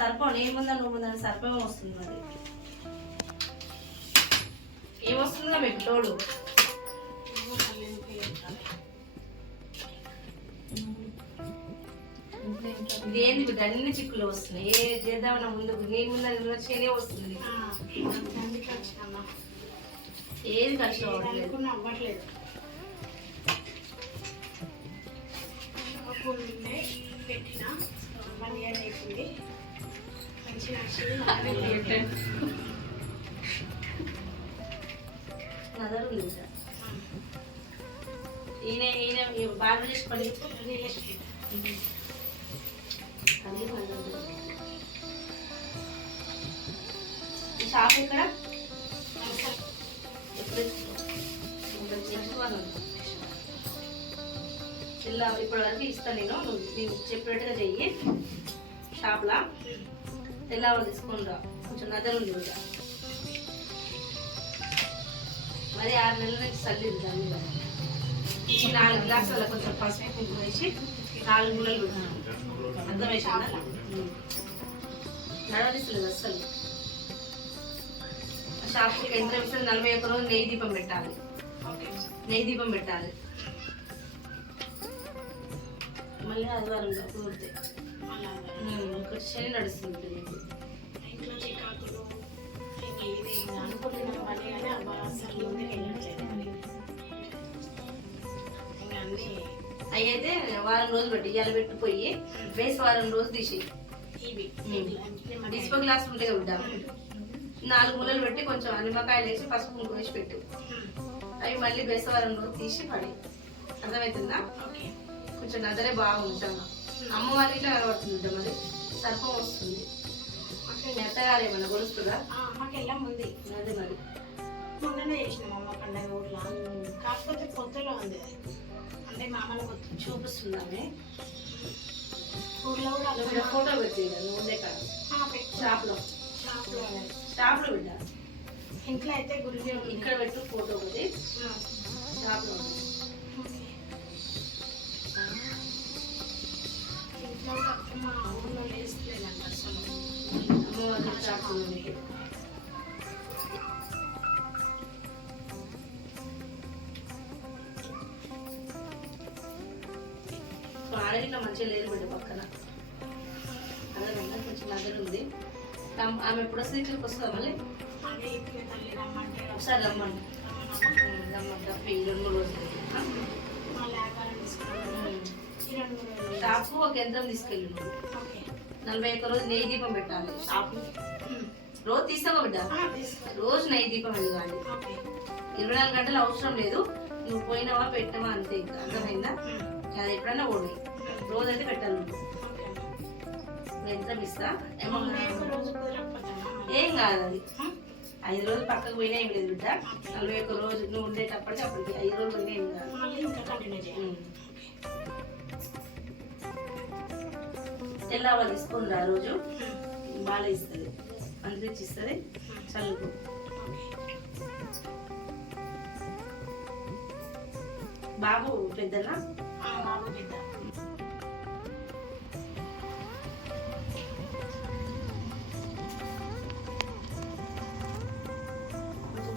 సర్పం ఏముందా నువ్వు ముందా సర్పం వస్తుంది మరి. ఏమొస్తుందో మీకు తోడు ఇది ఏంది బిడ్డ? అన్ని చిక్కులు వస్తున్నాయి. ఏ చేద్దామన్నా ముందుకు. నీ ముందు వచ్చేదే వస్తుంది. ఏది కష్టం అవ్వట్లేదు. పెట్టిన వన్ ఇయర్ అయిపోయింది. ఈయన ఈయన బాగా చేసుకోండి ఈ షాప్ ఎక్కడ ఇలా ఇప్పటి వరకు ఇస్తాను నేను నువ్వు నేను చెప్పినట్టుగా చెయ్యి షాప్లా తెల్లవారు తీసుకొని రా? కొంచెం నదలు ఉంది కూడా మరి ఆరు నెలల నుంచి చల్లింది దాన్ని ఈ నాలుగు గ్లాసుల కొంచెం పసుపు కుంకుమ వేసి నాలుగు గుళ్ళలు అర్థం వేసిందా నడవడిస్తలేదు అస్సలు. షాప్కి ఎంత నలభై ఒక్క రోజు నెయ్యి దీపం పెట్టాలి. నెయ్యి దీపం పెట్టాలి. మళ్ళీ ఆదివారం కుదిరితే ఇక్కడ శని నడుస్తుంది నీకు. ఇంట్లో చికాకులు ఇంకా ఇది అనుకుంటున్నాం పని కానీ అబ్బా అసలు ఉంది వెళ్ళట్లేదు మరి ఇంకా అన్నీ అవి అయితే వారం రోజులు పెట్టి ఇవాళ పెట్టిపోయి వేసి వారం రోజు తీసి. డిస్పో గ్లాస్ ఉంటాయి బిడ్డ నాలుగు ముళ్ళలు పెట్టి కొంచెం నిమ్మకాయలు వేసి పసుపు కుంకుమ వేసి పెట్టు. అవి మళ్ళీ బేసవారం రోజు తీసి పడి అర్థమవుతుందా కొంచెం నదరే బాగుంది చాలా అమ్మవారి ఇట్లా కనబడుతుంది మరి సర్పం వస్తుంది. మీ అత్తగారు ఏమన్నా కొలుస్తుందా మాకు వెళ్ళా ఉంది అదే మరి. మొన్ననే చేసినాం అమ్మ పండగ ఊర్లో. కాకపోతే పొత్తులో ఉంది అంటే మామూలు పొత్తు చూపిస్తుంది ఆమె. ఊర్లో కూడా ఇక్కడ ఫోటో పెట్టి నువ్వు ఉందే కాదు. షాప్లో. షాప్లో షాప్లో బిడ్డ ఇంట్లో అయితే ఉంది ఇక్కడ పెట్టు ఫోటో ఒకటి. షాప్లో ఉంది. మా ఊర్లో లేస్తలేదంట అసలు అమ్మవారి షాప్లో ఆడగిట్లా మంచిగా లేదు బిడ్డ పక్కన అదే కొంచెం నగర ఉంది ఆమె ఎప్పుడు వస్తుంది ఇక్కడికి వస్తుందా మళ్ళీ ఇప్పుడు ఒకసారి రమ్మండి రమ్మంట యంత్రం తీసుకెళ్ళి నలభై ఒక్క రోజు నెయ్యి దీపం పెట్టాలి. షాపు రోజు తీస్తావా బిడ్డ? తీసుకో రోజు నెయ్యి దీపం వెళ్ళాలి ఇరవై నాలుగు గంటలు అవసరం లేదు. నువ్వు పోయినావా పెట్టావా అంతే ఇంకా. అర్థమైందా? అది ఎప్పుడన్నా ఓడి రోజు అయితే పెట్టాలి యంత్రం ఇస్తా? ఏం కాదు అది. ఐదు రోజులు పక్కకు పోయినా ఏం లేదు బిడ్డ. నలభై ఒక్క రోజు నువ్వు ఉండేటప్పటికి అప్పటికి ఐదు రోజులు ఏం కాదు. తెల్లవా తీసుకుంది ఆ రోజు. బాగా ఇస్తుంది. అంతరించి ఇస్తుంది చల్లుకు బాబు పెద్దనా? బాబు పెద్ద. కొంచెం